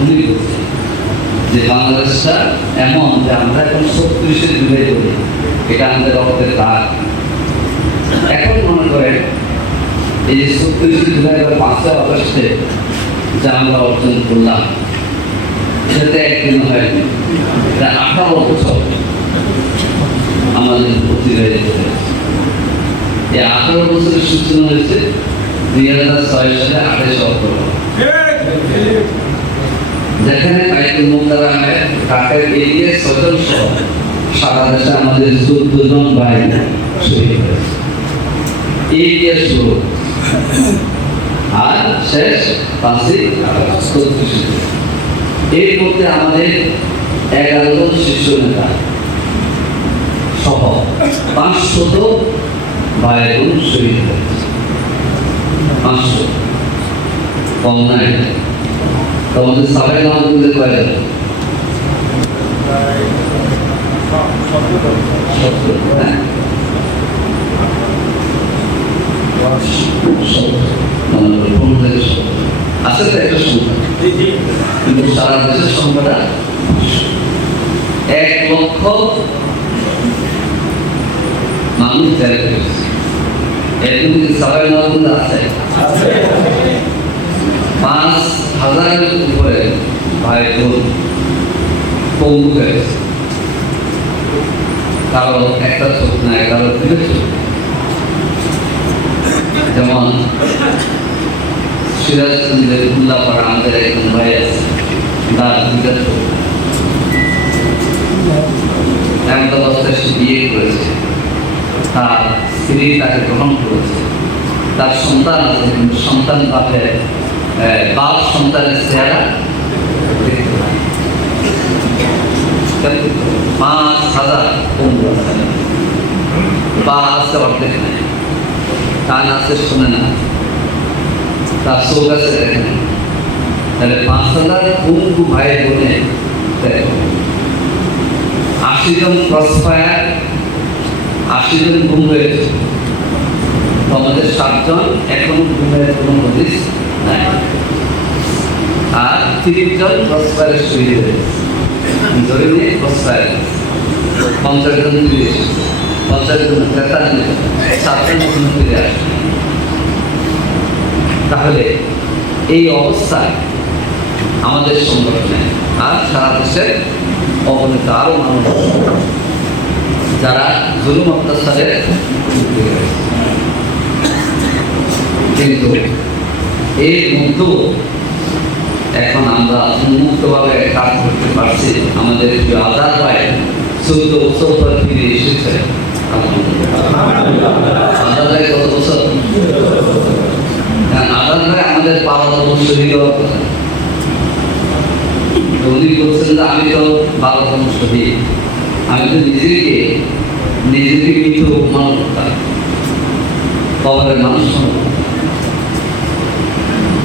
উনি বলছেন যে বাংলাদেশটা এমন যে আমরা এখন ছত্রিশে জুলাই করি। এটা আমাদের রক্তের দাগ। এখন মনে করেন, এই যে ছত্রিশে জুলাই বা পাঁচই আগস্টে যা আমরা অর্জন করলাম সেটা একদিন হয়নি এটা আঠারো বছর আমাদের অতিবাহিত হয়েছে। এই আঠারো বছরের সূচনা হয়েছে দুই হাজার ছয় সালে আঠাশ অক্টোবর। যেখানে বাইতুল মুকাররমে ঢাকার এরিয়া সদর সহ সারা দেশে আমাদের চোদ্দ জন ভাই শহীদ হয়েছে। এই শুরু। আর শেষ পাঁচই। এর মধ্যে আমাদের এগারো জন শীর্ষ নেতা সহ পাঁচশত ভাই বোন শহীদ হয়েছে। পাঁচশো কম নাই। বলতে পারে? সত্তর হ্যাঁ। আছে কিন্তু মানুষ আছে? পাঁচ হাজারের উপরে ভাই বোন পঙ্গু হয়েছে। কারও একটা চোখ নাই কারও দুটো চোখ। যেমন সিরাজগঞ্জের উল্লাপাড়া আমাদের একজন ভাই আছে, তার দুটো চোখ। এমন অবস্থায় সে বিয়ে করেছে, তার স্ত্রী তাকে গ্রহণ করেছে। তার সন্তান আছে, কিন্তু সন্তান বাপের বাপ সন্তানের চেহারা। পাঁচ হাজার আছে পা আছে অর্ধেক কান আছে শোনে না তার চোখ আছে দেখে না তাহলে পাঁচ হাজার পঙ্গু ভাই বোনে আশি জন ক্রসফায়ার আশি জন গুম হয়েছে আমাদের সাতজন এখনও ঘুমের কোনো হদিস নাই। আর তিরিশ জন ক্রসফায়ারে শহীদ ধরে নিয়ে পঞ্চাশ জন ফিরে এসেছে পঞ্চাশ জন সাতজন ফিরে আসে। তাহলে এই অবস্থায় আমাদের সংগঠনে আর সারা দেশের অবনীত আরও মানুষ যারা জুলুম অত্যাচারের। কিন্তু এর মধ্যেও এখন আমরা উন্মুক্তভাবে কাজ করতে পারছি। আমাদের যে আধার পায় চোদ্দ বছর পর ফিরে এসেছে। বছর? হ্যাঁ, আমাদের বারো বছর আমি তো বারোতম শহীদ আমি তো নিজেকে নিজেকে করতাম। মানুষ মনে।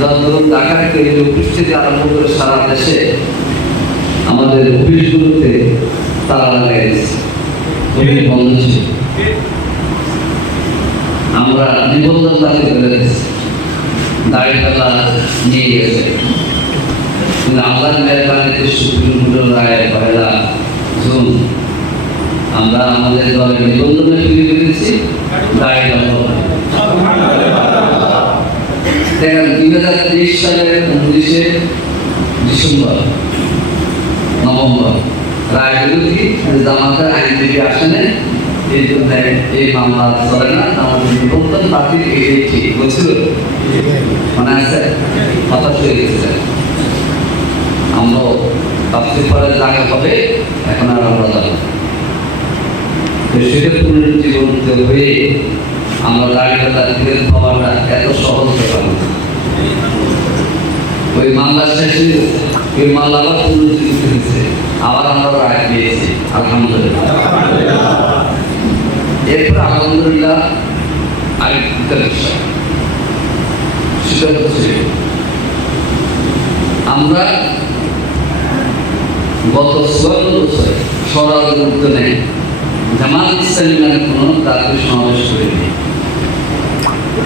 যত ধরুন ঢাকা থেকে অফিস থেকে আরম্ভ করে সারা দেশে আমাদের অফিসগুলোতে তারা লাগাই অফিস বন্ধ ছিল। আমরা নিবন্ধন তাকে ফেলে দাঁড়িপাল্লা নিয়ে গেছে। কিন্তু আল্লাহ মেহরবানিতে আমরা আমাদের দলের নিবন্ধনে ফিরে পেরেছি দাঁড়িপাল্লা দুই হাজার তেইশ সালের উনত্রিশে ডিসেম্বর, নভেম্বর। কি জামাতের আইনজীবী আসেনে এই জন্য হতাশ হয়ে গেছে। আমরাও তাফসির এখন আর সেটা পুনরুজ্জীবন হয়ে আমরা তার দিকে খাওয়াটা এত সহজ ব্যাপার। ওই মামলা শেষ, ওই মামলা আবার পুনরুজ্জীবিত হয়েছে, আবার আমরা রায় পেয়েছি, আলহামদুলিল্লাহ। এরপর আলহামদুলিল্লাহ আরেকটা বিষয় সেটা হচ্ছে, আমরা গত চুয়ান্ন বছরে সরাসরি উদ্যোগে জামাত ইসলামী নামে কোনো তাদের সমাবেশ করিনি।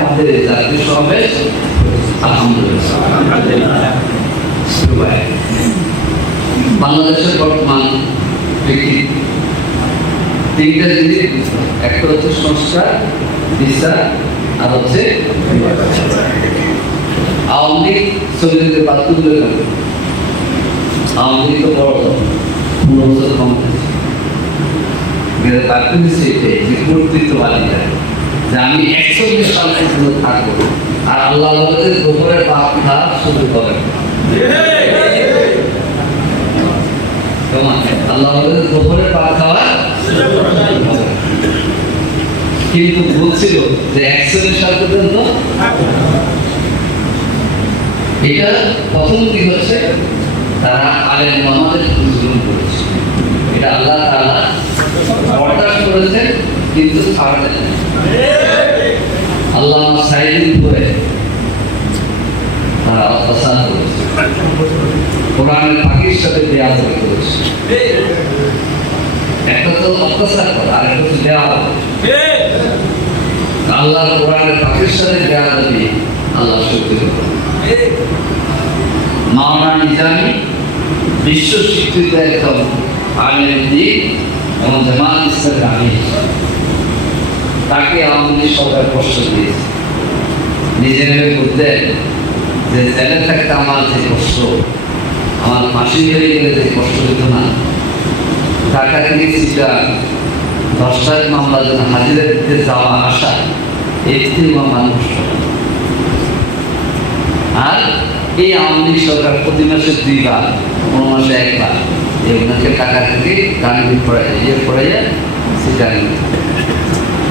আমাদের জাতীয় সমাবেশ আলহামদুলিল্লাহ। বাংলাদেশের বর্তমান তিনটা জিনিস একটা হচ্ছে সংস্কার, বিচার, আর হচ্ছে আওয়ামী লীগ বাধ্যগুলো কেন আওয়ামী লীগ তো বড় পনেরো বছর ক্ষমতা বাধ্য হচ্ছে এটাই যে কর্তৃত্ববাদী যায়। আমি একচল্লিশ সাল পর্যন্ত থাকব। আর আল্লাহ বলতে গোবরের বাপ খা শুরু করেন আল্লাহ বলতে গোবরের বাপ খাওয়া কিন্তু বলছিল যে একচল্লিশ সাল পর্যন্ত এটা প্রথম দিক হচ্ছে তারা আলেম আমাদের জুলুম করেছে। এটা আল্লাহ তাআলা বরদাস্ত করেছেন, কিন্তু ছাড়লেন। আল্লাহ সাইদিন করে তারা অত্যাচার করেছে। কোরআনের পাখির সাথে দেয়া করেছে। একটা তো অত্যাচার করা, আর একটা হচ্ছে দেওয়া আল্লাহ কোরআনের পাখির সাথে দেওয়া যাবে আল্লাহ করে মাওলানা নিজামী, বিশ্ব স্বীকৃত একদম আলেম দিক এবং জামাত ইসলামের আমি তাকে আওয়ামী সরকার কষ্ট দিয়েছে। নিজে ভেবে বলতেন যে জেলে থাকতে আমার যে কষ্ট, আমার ফাঁসি হয়ে গেলে যে কষ্ট হতো না, ঢাকা থেকে সিটা দশটার মামলা যেন হাজিরা দিতে যাওয়া আসা থেকে মানুষ আর এই আওয়ামী সরকার প্রতি মাসে দুইবার, কোনো মাসে একবার ওনাকে টাকা থেকে গান পড়াই ইয়ে পড়াইয়া সেটা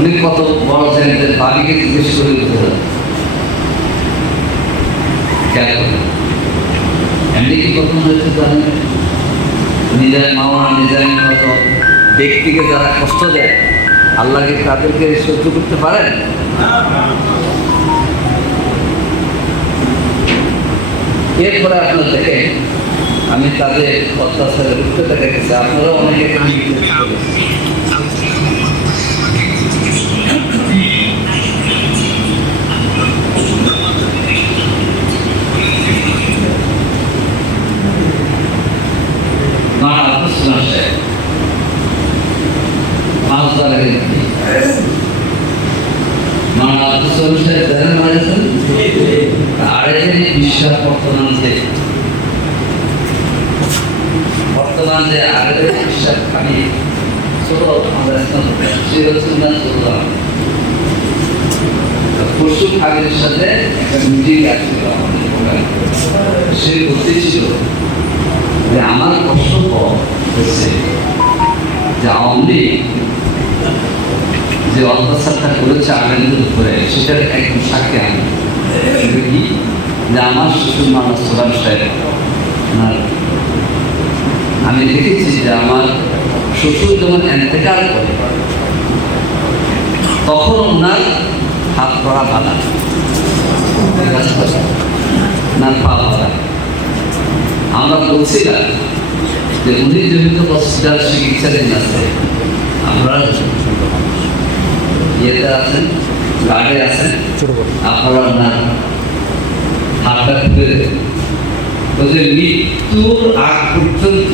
উনি কত বড় ছেলেদের বাড়িকে জিজ্ঞেস করে দিতে হবে। এমনি কি হয়েছে জানেন নিজের মামা নিজের ব্যক্তিকে যারা কষ্ট দেয় তাদেরকে সহ্য করতে পারেন? এরপরে আপনার আমি তাদের অত্যাচারের উত্তরটা দেখেছি। আপনারাও অনেকে কাহিনী মারা প্রশ্ন আসে মাছ ধরা গেছে মারা প্রশ্ন সাহেব জানেন মারেছেন আরেকটি বিশ্বাস বর্তমান যে বর্তমান যে বিশ্বাস আমি ছোট আমাদের সে হচ্ছেন না ছোট পশু খাগের সাথে একটা মিটিং আসছিল আমাদের। সে বলতেছিল যে আমার কষ্ট হচ্ছে যে আওয়ামী লীগ যে অত্যাচারটা করেছে আমেরিকার উপরে সেটার একদম সাক্ষী আমি। যে আমার শ্বশুর মানুষ সোলাম সাহেব আমি দেখেছি যে আমার শ্বশুর যখন এন্তেকাল করে, তখন ওনার হাত পড়া বাধা না পা বাধা আমরা বলছিলাম যে উনি যেহেতু হসপিটাল চিকিৎসাধীন আছে, আপনারা ইয়েতে আছেন গার্ডে আছেন, আপনারা ওনার হাতটা যে মৃত্যুর আগ পর্যন্ত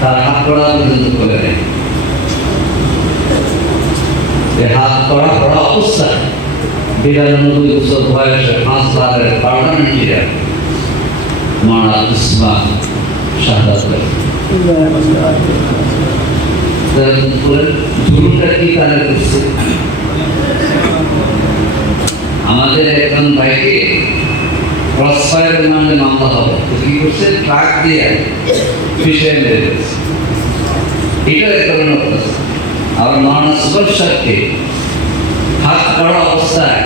তার হাত পড়া পর্যন্ত দেয় এই হাত পড়া পড়া অবস্থায় বিরানব্বই বছর বয়সে পাঁচ বারের পার্লামেন্টিরা মারা উসমান শাহাদ ধুলুটা কি কানে করছে আমাদের একজন ভাইকে ফায়ারের নামে মামলা হবে। কি করছে? ট্রাক দিয়ে ফিসে মেরে দিয়েছে এটা এক ধরনের অত্যাচার আবার মহানা সুপার হাত করা অবস্থায়